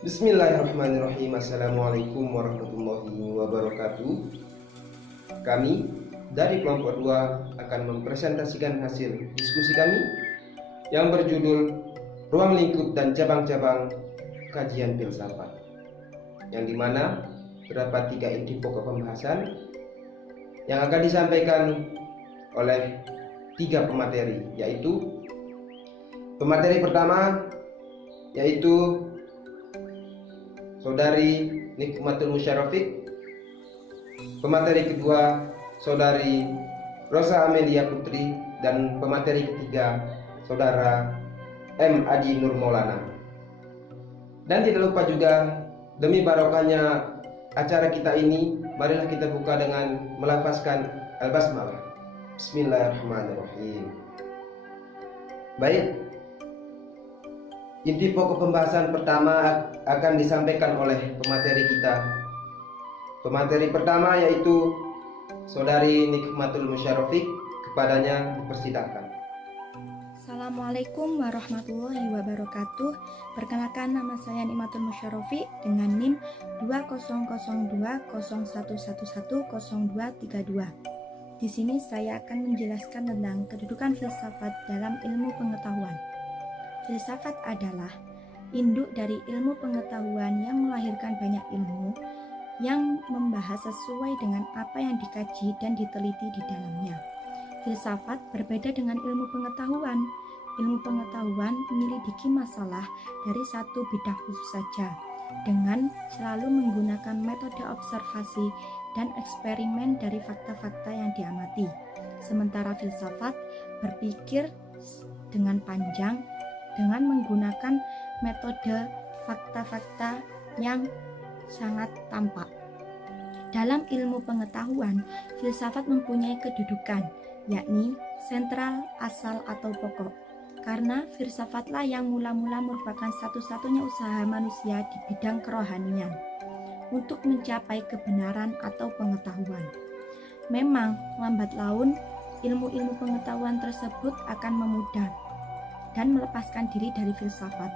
Bismillahirrahmanirrahim. Assalamualaikum warahmatullahi wabarakatuh. Kami dari kelompok 2 akan mempresentasikan hasil diskusi kami yang berjudul Ruang Lingkup dan Cabang-Cabang Kajian Filsafat, yang dimana terdapat 3 inti pokok pembahasan yang akan disampaikan oleh 3 pemateri, yaitu pemateri pertama yaitu Saudari Nikmatul Musyarrafik, pemateri kedua Saudari Rosa Amelia Putri, dan pemateri ketiga Saudara M. Adi Nur Maulana. Dan tidak lupa juga, demi barokahnya acara kita ini, marilah kita buka dengan melafazkan Al-Basmalah. Bismillahirrahmanirrahim. Baik, inti pokok pembahasan pertama akan disampaikan oleh pemateri kita. Pemateri pertama yaitu Saudari Nikmatul Musyarrafik, kepadanya dipersilakan. Assalamualaikum warahmatullahi wabarakatuh. Perkenalkan, nama saya Nikmatul Musyarrafik dengan NIM 200201110232. Di sini saya akan menjelaskan tentang kedudukan filsafat dalam ilmu pengetahuan. Filsafat adalah induk dari ilmu pengetahuan yang melahirkan banyak ilmu yang membahas sesuai dengan apa yang dikaji dan diteliti di dalamnya. Filsafat berbeda dengan ilmu pengetahuan. Ilmu pengetahuan menyelidiki masalah dari satu bidang khusus saja dengan selalu menggunakan metode observasi dan eksperimen dari fakta-fakta yang diamati. Sementara filsafat berpikir dengan panjang dengan menggunakan metode fakta-fakta yang sangat tampak. Dalam ilmu pengetahuan, filsafat mempunyai kedudukan, yakni sentral, asal, atau pokok. Karena filsafatlah yang mula-mula merupakan satu-satunya usaha manusia di bidang kerohanian untuk mencapai kebenaran atau pengetahuan. Memang, lambat laun, ilmu-ilmu pengetahuan tersebut akan memudar dan melepaskan diri dari filsafat.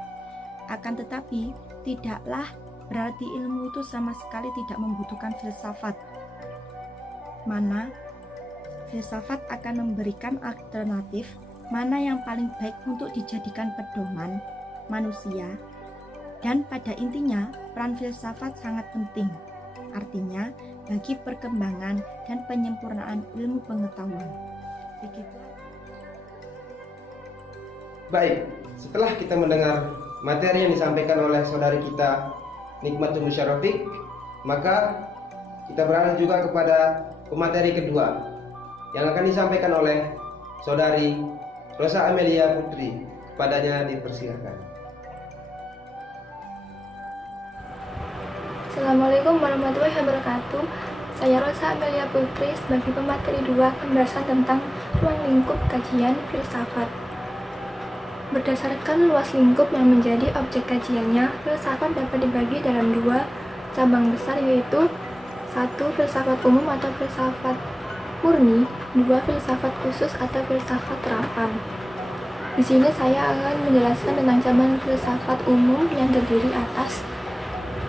Akan tetapi, tidaklah berarti ilmu itu sama sekali tidak membutuhkan filsafat. Mana filsafat akan memberikan alternatif mana yang paling baik untuk dijadikan pedoman manusia, dan pada intinya peran filsafat sangat penting. Artinya, bagi perkembangan dan penyempurnaan ilmu pengetahuan. Begitu. Baik, setelah kita mendengar materi yang disampaikan oleh saudari kita Nikmatul Musyarrafik, maka kita beralih juga kepada pemateri kedua yang akan disampaikan oleh Saudari Rosa Amelia Putri. Kepadanya dipersilakan. Assalamualaikum warahmatullahi wabarakatuh. Saya Rosa Amelia Putri sebagai pemateri 2 pembahasan tentang ruang lingkup kajian filsafat. Berdasarkan luas lingkup yang menjadi objek kajiannya, filsafat dapat dibagi dalam 2 cabang besar, yaitu 1. Filsafat umum atau filsafat murni, 2. Filsafat khusus atau filsafat terapan. Di sini saya akan menjelaskan tentang cabang filsafat umum yang terdiri atas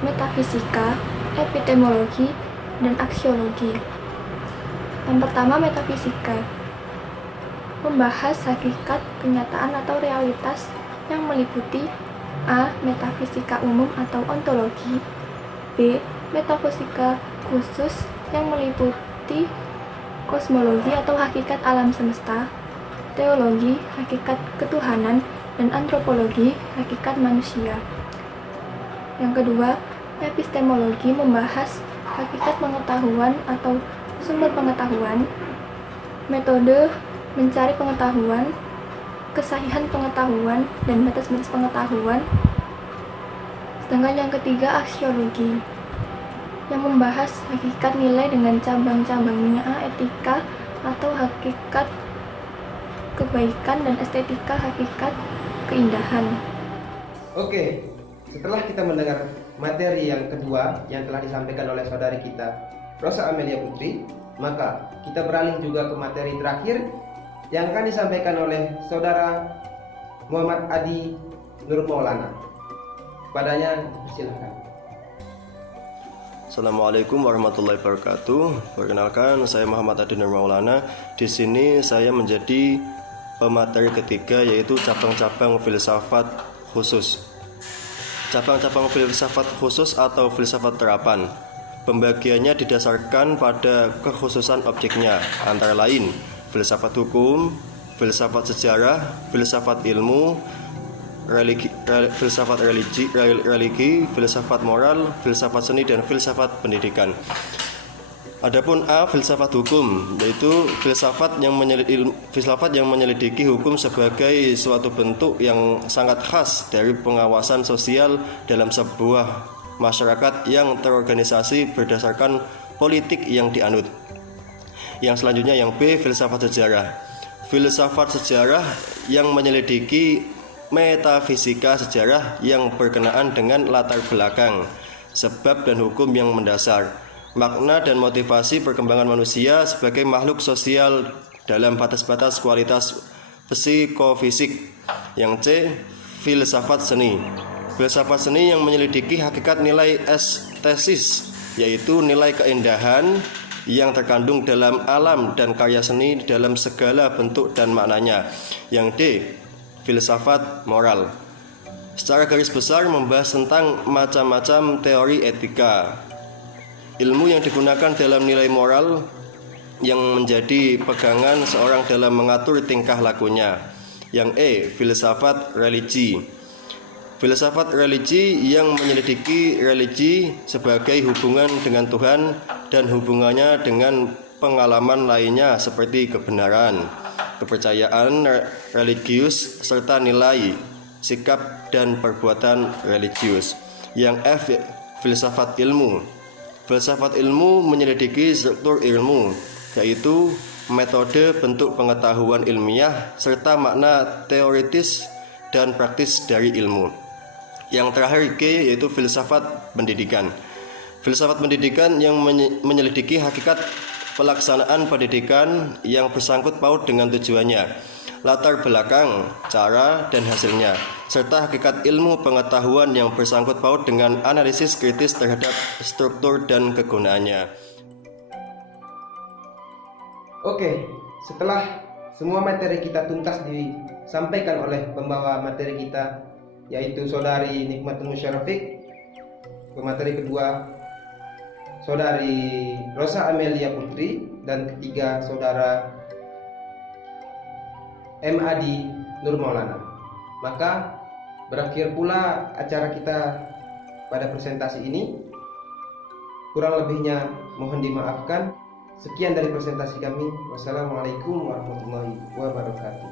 metafisika, epistemologi, dan aksiologi. Yang pertama, metafisika membahas hakikat, kenyataan, atau realitas yang meliputi A. Metafisika umum atau ontologi, B. Metafisika khusus yang meliputi kosmologi atau hakikat alam semesta, teologi, hakikat ketuhanan, dan antropologi, hakikat manusia. Yang kedua, epistemologi membahas hakikat pengetahuan atau sumber pengetahuan, metode mencari pengetahuan, kesahihan pengetahuan, dan batas-batas pengetahuan. Sedangkan yang ketiga, aksiologi yang membahas hakikat nilai dengan cabang-cabangnya, etika atau hakikat kebaikan, dan estetika hakikat keindahan. Oke, setelah kita mendengar materi yang kedua yang telah disampaikan oleh saudari kita Rosa Amelia Putri, maka kita beralih juga ke materi terakhir yang akan disampaikan oleh saudara Muhammad Adi Nur Maulana. Kepadanya dipersilakan. Assalamualaikum warahmatullahi wabarakatuh. Perkenalkan, saya Muhammad Adi Nur Maulana. Di sini saya menjadi pemateri ketiga, yaitu cabang-cabang filsafat khusus. Cabang-cabang filsafat khusus atau filsafat terapan. Pembagiannya didasarkan pada kekhususan objeknya, antara lain filsafat hukum, filsafat sejarah, filsafat ilmu, filsafat religi, filsafat moral, filsafat seni, dan filsafat pendidikan. Adapun A, filsafat hukum, yaitu filsafat yang menyelidiki hukum sebagai suatu bentuk yang sangat khas dari pengawasan sosial dalam sebuah masyarakat yang terorganisasi berdasarkan politik yang dianut. Yang selanjutnya yang B, filsafat sejarah. Filsafat sejarah yang menyelidiki metafisika sejarah yang berkenaan dengan latar belakang, sebab dan hukum yang mendasar, makna dan motivasi perkembangan manusia sebagai makhluk sosial dalam batas-batas kualitas psikofisik. Yang C, filsafat seni. Filsafat seni yang menyelidiki hakikat nilai estesis, yaitu nilai keindahan yang terkandung dalam alam dan karya seni dalam segala bentuk dan maknanya. Yang D, filsafat moral. Secara garis besar membahas tentang macam-macam teori etika, ilmu yang digunakan dalam nilai moral yang menjadi pegangan seorang dalam mengatur tingkah lakunya. Yang E, filsafat religi. Filsafat religi yang menyelidiki religi sebagai hubungan dengan Tuhan dan hubungannya dengan pengalaman lainnya seperti kebenaran, kepercayaan religius, serta nilai, sikap, dan perbuatan religius. Yang F, filsafat ilmu. Filsafat ilmu menyelidiki struktur ilmu, yaitu metode bentuk pengetahuan ilmiah, serta makna teoritis dan praktis dari ilmu. Yang terakhir G, yaitu filsafat pendidikan. Filsafat pendidikan yang menyelidiki hakikat pelaksanaan pendidikan yang bersangkut paut dengan tujuannya, latar belakang, cara, dan hasilnya, serta hakikat ilmu pengetahuan yang bersangkut paut dengan analisis kritis terhadap struktur dan kegunaannya. Oke, setelah semua materi kita tuntas disampaikan oleh pembawa materi kita, yaitu Saudari Nikmatul Musyarafik, pemateri kedua Saudari Rosa Amelia Putri, dan ketiga Saudara M. Adi Nur Maulana. Maka berakhir pula acara kita pada presentasi ini. Kurang lebihnya mohon dimaafkan. Sekian dari presentasi kami. Wassalamualaikum warahmatullahi wabarakatuh.